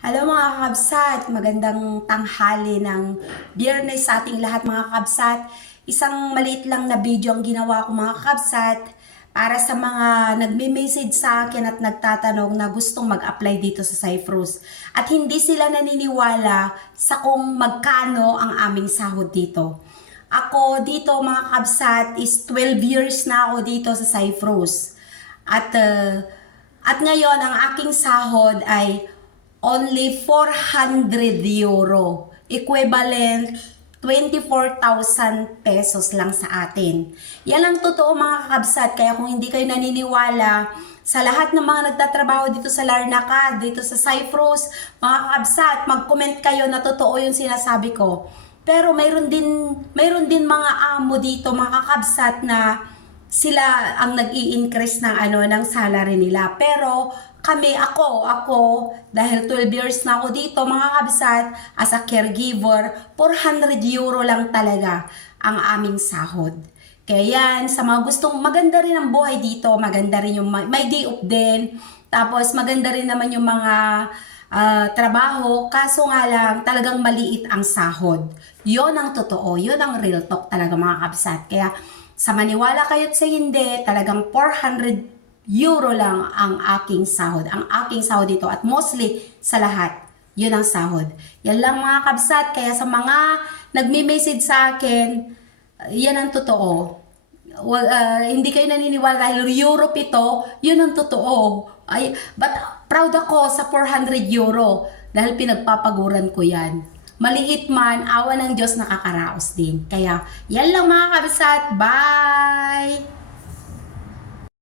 Hello mga kakabsat, magandang tanghali ng Biyernes sa ating lahat mga kakabsat. Isang maliit lang na video ang ginawa ko mga kakabsat para sa mga nagme-message sa akin at nagtatanong na gustong mag-apply dito sa Cyprus. At hindi sila naniniwala sa kung magkano ang aming sahod dito. Ako dito mga kakabsat is 12 years na ako dito sa Cyprus. At ngayon ang aking sahod ay only 400 euro. Equivalent 24,000 pesos lang sa atin. Yan ang totoo mga kakabsat. Kaya kung hindi kayo naniniwala sa lahat ng mga nagtatrabaho dito sa Larnaca, dito sa Cyprus, mga kakabsat, mag-comment kayo na totoo yung sinasabi ko. Pero mayroon din mga amo dito, mga kakabsat, na sila ang nag-i-increase ng salary nila. Pero ako, dahil 12 years na ako dito, mga kabsat, as a caregiver, 400 euro lang talaga ang aming sahod. Kaya yan, sa mga gustong, maganda rin ang buhay dito, maganda rin yung may day off din, tapos maganda rin naman yung mga trabaho, kaso nga lang, talagang maliit ang sahod. Yon ang totoo, yon ang real talk talaga mga kabsat. Kaya, sa maniwala kayo't sa hindi, talagang 400 euro lang ang aking sahod. Ang aking sahod dito at mostly sa lahat, yun ang sahod. Yan lang mga kabsat. Kaya sa mga nagme-message sa akin, yan ang totoo. Hindi kayo naniniwala dahil Europe ito, yun ang totoo. But proud ako sa 400 euro dahil pinagpapaguran ko yan. Maliit man, awa ng Diyos nakakaraos din. Kaya yan lang mga kabsat. Bye!